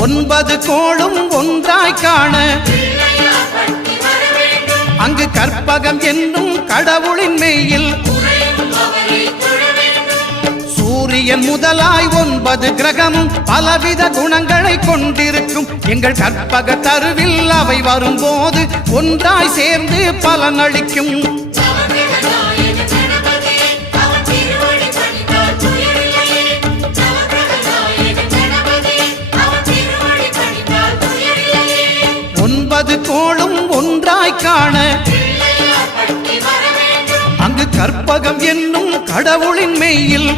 9 கோளும் ஒன்றாய் காண அங்கு கற்பகம் என்னும் கடவுளின் மெய்யில் சூரியன் முதலாய் 9 கிரகமும் பலவித குணங்களை கொண்டிருக்கும் எங்கள் கற்பக தருவில் அவை வரும்போது ஒன்றாய் சேர்ந்து பலனளிக்கும். கோளும் ஒன்றாய் காண அங்கு கற்பகம் என்னும் கடவுளின் மெய்யில்